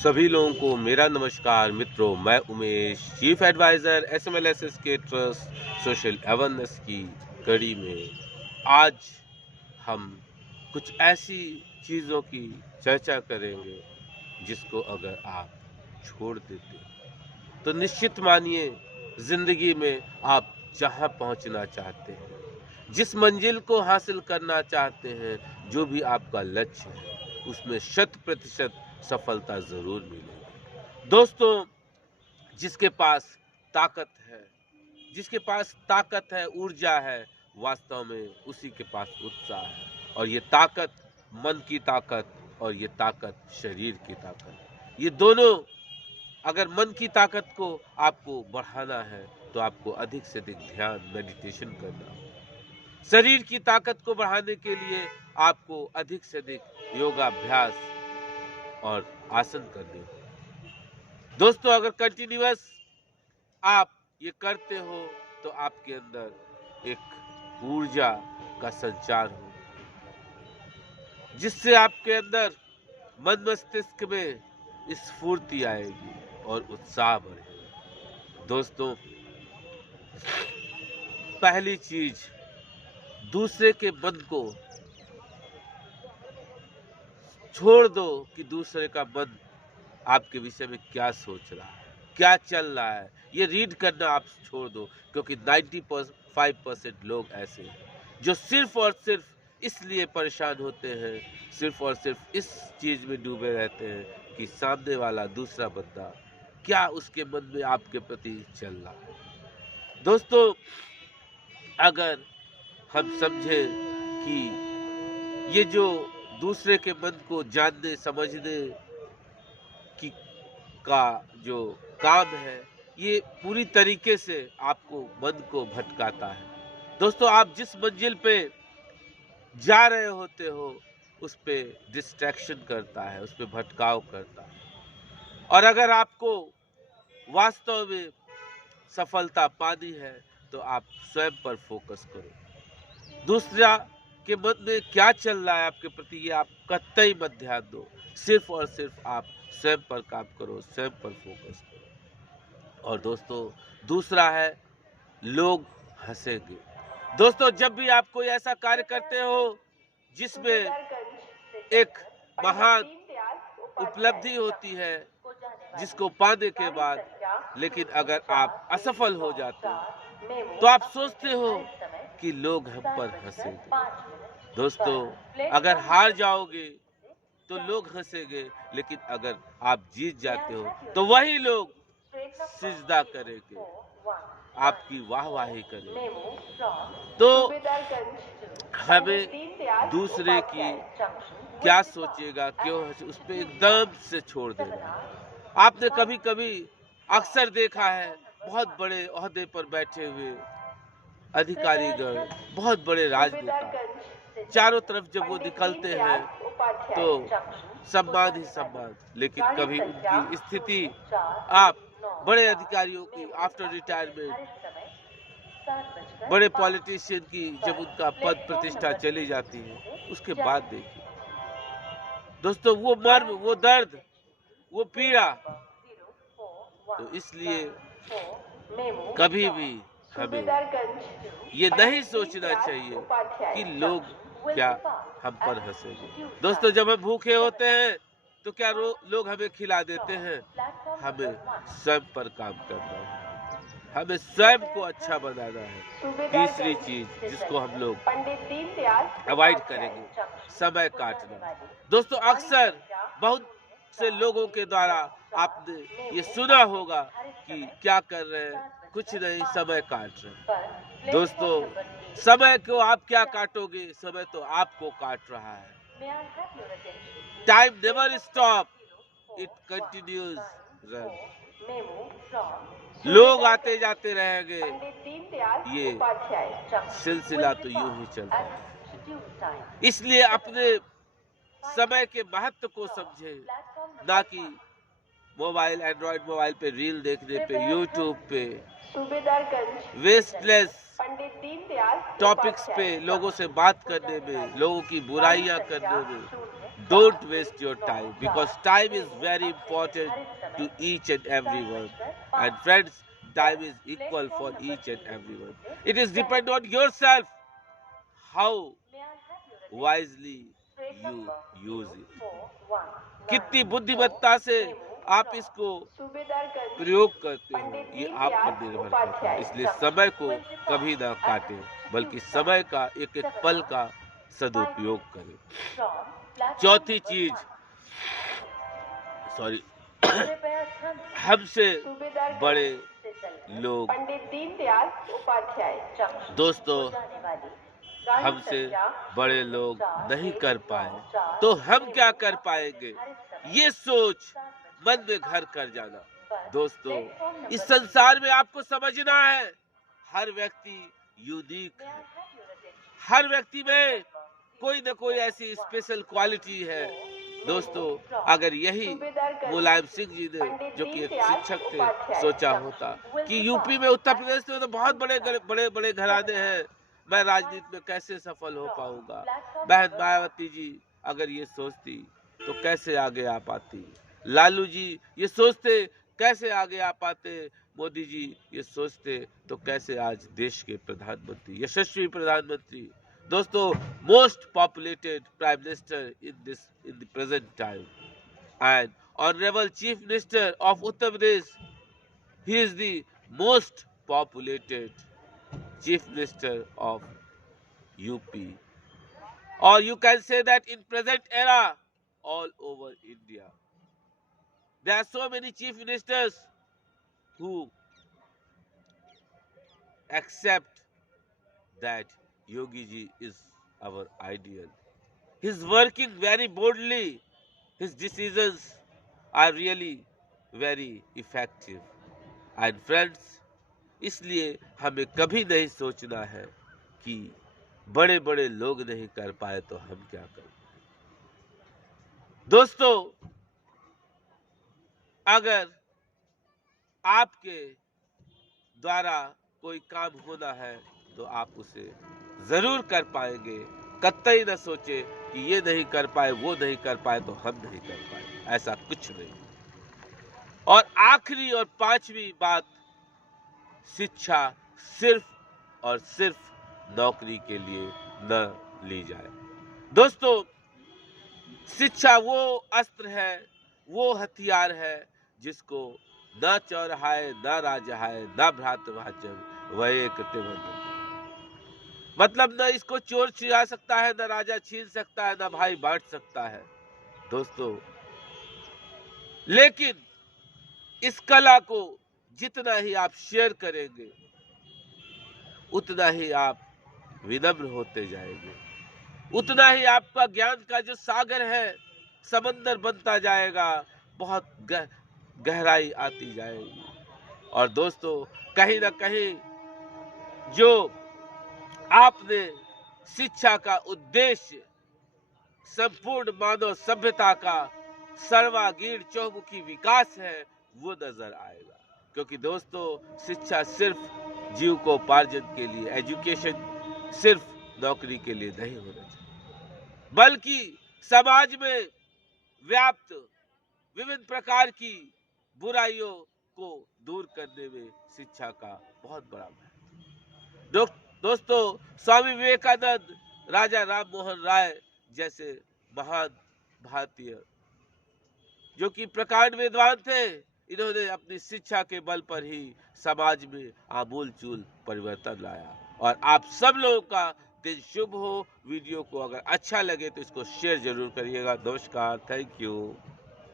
सभी लोगों को मेरा नमस्कार मित्रों। मैं उमेश, चीफ एडवाइज़र SMLSS के ट्रस्ट सोशल अवेयरनेस की कड़ी में आज हम कुछ ऐसी चीज़ों की चर्चा करेंगे जिसको अगर आप छोड़ देते तो निश्चित मानिए ज़िंदगी में आप जहाँ पहुँचना चाहते हैं, जिस मंजिल को हासिल करना चाहते हैं, जो भी आपका लक्ष्य है, उसमें 100% सफलता ज़रूर मिलेगी। दोस्तों, जिसके पास ताकत है, ऊर्जा है, वास्तव में उसी के पास उत्साह है। और ये ताकत मन की ताकत और ये ताकत शरीर की ताकत। ये दोनों, अगर मन की ताकत को आपको बढ़ाना है तो आपको अधिक से अधिक ध्यान, मेडिटेशन करना होगा। शरीर की ताकत को बढ़ाने के लिए आपको अधिक से अधिक योगाभ्यास और आसन करने होंगे। दोस्तों, अगर कंटिन्यूअस आप ये करते हो तो आपके अंदर एक ऊर्जा का संचार हो, जिससे आपके अंदर मन मस्तिष्क में स्फूर्ति आएगी और उत्साह बढ़ेगा। दोस्तों, पहली चीज, दूसरे के मन को छोड़ दो कि दूसरे का मन आपके विषय में क्या सोच रहा है, क्या चल रहा है। ये रीड करना आप छोड़ दो, क्योंकि 95% लोग ऐसे हैं जो सिर्फ और सिर्फ इसलिए परेशान होते हैं, सिर्फ और सिर्फ इस चीज में डूबे रहते हैं कि सामने वाला दूसरा बंदा क्या उसके मन में आपके प्रति चल रहा है। दोस्तों, अगर हम समझे कि ये जो दूसरे के मन को जानने समझने की का जो काम है, ये पूरी तरीके से आपको मन को भटकाता है। दोस्तों, आप जिस मंजिल पे जा रहे होते हो उस पे डिस्ट्रैक्शन करता है, उस पे भटकाव करता है। और अगर आपको वास्तव में सफलता पानी है तो आप स्वयं पर फोकस करो। दूसरा के मन में क्या चल रहा है आपके प्रति, ये आप कतई मत ध्यान दो। सिर्फ और सिर्फ आप स्वयं पर काम करो, स्वयं पर फोकस करो। और दोस्तों, दूसरा है, लोग हंसेंगे। दोस्तों, जब भी आप कोई ऐसा कार्य करते हो जिसमें एक महान उपलब्धि होती है, जिसको पाने के बाद लेकिन अगर आप असफल हो जाते हो तो आप सोचते हो कि लोग हम पर हंसेंगे। दोस्तों, अगर हार जाओगे तो लोग हंसेंगे, लेकिन अगर आप जीत जाते हो तो वही लोग सिजदा करेंगे, आपकी वाहवाही करेंगे। तो हमें दूसरे की क्या सोचेगा, क्यों हंसे, उस पर एकदम से छोड़ देना। आपने कभी कभी अक्सर देखा है, बहुत बड़े ओहदे पर बैठे हुए अधिकारीगण, बहुत बड़े राजनेता, चारों तरफ जब वो निकलते हैं तो सम्मान ही सम्मान, लेकिन कभी उनकी स्थिति, आप बड़े अधिकारियों की आफ्टर रिटायरमेंट, बड़े पॉलिटिशियन की जब उनका पद प्रतिष्ठा चली जाती है, उसके बाद देखिए दोस्तों, वो मर्म, वो दर्द, वो पीड़ा। तो इसलिए कभी भी हमें ये नहीं सोचना चाहिए कि लोग क्या हम पर हंसेंगे। दोस्तों, जब हम भूखे होते हैं तो क्या लोग हमें खिला देते हैं? हमें स्वयं पर काम करना है, हमें स्वयं को अच्छा बनाना है। तीसरी चीज जिसको हम लोग अवॉइड करेंगे, समय काटना। दोस्तों, अक्सर बहुत से लोगों के द्वारा आपने ये सुना होगा कि क्या कर रहे हैं, कुछ नहीं, समय काट रहे हैं। दोस्तों, समय को आप क्या काटोगे, समय तो आपको काट रहा है। Time never stop, it continues run. लोग आते जाते रहेंगे, ये सिलसिला तो यूं ही चलता है। इसलिए अपने समय के महत्व को समझे, ना कि मोबाइल, एंड्रॉइड मोबाइल पे रील देखने पे, यूट्यूब पे वेस्टलेस टॉपिक्स पे लोगों से बात करने में, लोगों की बुराइयां करने में don't waste your time, because time is very important to each and everyone. And friends, time is equal for each and everyone. It is depend on yourself how wisely you use it. कितनी बुद्धिमत्ता से आप इसको प्रयोग करते हो, ये आप पर निर्भर करता है। इसलिए समय को कभी ना काटें, बल्कि समय का एक एक पल का सदुपयोग करें। चौथी चीज, सॉरी, हमसे बड़े लोग, दोस्तों, हमसे बड़े लोग नहीं कर पाए तो हम क्या कर पाएंगे, ये सोच मन में घर कर जाना। दोस्तों, इस संसार में आपको समझना है, हर व्यक्ति यूनिक है, हर व्यक्ति में कोई न कोई ऐसी स्पेशल क्वालिटी है। दोस्तों, अगर यही मुलायम सिंह जी ने, जो कि एक शिक्षक थे, सोचा होता कि यूपी में, उत्तर प्रदेश में तो बहुत बड़े बड़े घराने हैं, मैं राजनीति में कैसे सफल हो पाऊंगा। बहन मायावती जी अगर ये सोचती तो कैसे आगे आ पाती, लालू जी ये सोचते कैसे आगे आ पाते, मोदी जी ये सोचते तो कैसे आज देश के प्रधानमंत्री, यशस्वी प्रधानमंत्री, दोस्तों, most populated prime minister in the present time, and honorable chief minister of Uttar Pradesh, he is the most populated chief minister of UP, or you can say that in present era all over India there are so many chief ministers who accept that Yogi ji is our ideal. He is working very boldly, his decisions are really very effective. And friends, इसलिए हमें कभी नहीं सोचना है कि बड़े बड़े लोग नहीं कर पाए तो हम क्या करें। दोस्तों, अगर आपके द्वारा कोई काम होना है तो आप उसे जरूर कर पाएंगे। कतई न सोचे कि ये नहीं कर पाए, वो नहीं कर पाए तो हम नहीं कर पाए, ऐसा कुछ नहीं। और आखिरी और पांचवी बात, शिक्षा सिर्फ और सिर्फ नौकरी के लिए न ली जाए। दोस्तों, शिक्षा वो अस्त्र है, वो हथियार है जिसको न चौराहे, न राजहाय, न भ्रातृभाजन वह कृत्यबंध, मतलब न इसको चोर छिरा सकता है, न राजा छीन सकता है, न भाई बांट सकता है। दोस्तों, लेकिन इस कला को जितना ही आप शेयर करेंगे उतना ही आप विनम्र होते जाएंगे, उतना ही आपका ज्ञान का जो सागर है समंदर बनता जाएगा, बहुत गहराई आती जाएगी। और दोस्तों, कहीं ना कहीं जो आपने शिक्षा का उद्देश्य संपूर्ण मानव सभ्यता का सर्वांगीण चौमुखी विकास है वो नजर आएगा। क्योंकि दोस्तों, शिक्षा सिर्फ जीविकोपार्जन के लिए, एजुकेशन सिर्फ नौकरी के लिए नहीं होना चाहिए, बल्कि समाज में व्याप्त विभिन्न प्रकार की बुराइयों को दूर करने में शिक्षा का बहुत बड़ा महत्व। दोस्तों, स्वामी विवेकानंद, राजा राम मोहन राय जैसे महान भारतीय जो कि प्रकांड विद्वान थे, इन्होंने अपनी शिक्षा के बल पर ही समाज में आमूलचूल परिवर्तन लाया। और आप सब लोगों का दिन शुभ हो। वीडियो को अगर अच्छा लगे तो इसको शेयर जरूर करिएगा। नमस्कार, थैंक यू।